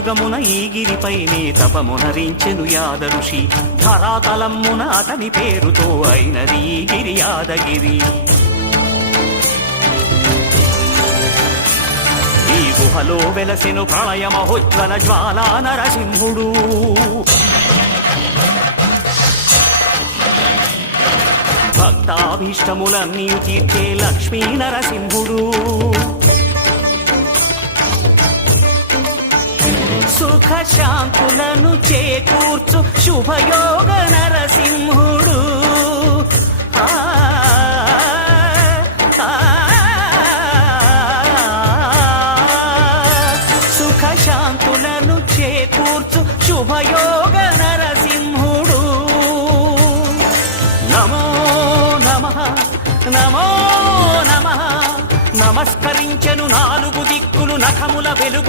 యుగమున ఈ గిరిపైనే తపమునరించెను యాద ఋషి. ధరాతలమ్మున అతని పేరుతో అయినది ఈ గిరి యాదగిరి. ఈ గుహలో వెలసెను ప్రళయ మహోజ్వల జ్వాలా నరసింహుడు. భక్తాభీష్టములన్నీ తీర్చే లక్ష్మీ నరసింహుడు. సుఖ శాంతులను చేకూర్చు శుభయోగ నరసింహుడు. సుఖ శాంతులను చేకూర్చు శుభయోగ నరసింహుడు. నమో నమః నమో నమః. నమస్కరించెను నాలుగు దిక్కులు నఖముల వెలుగు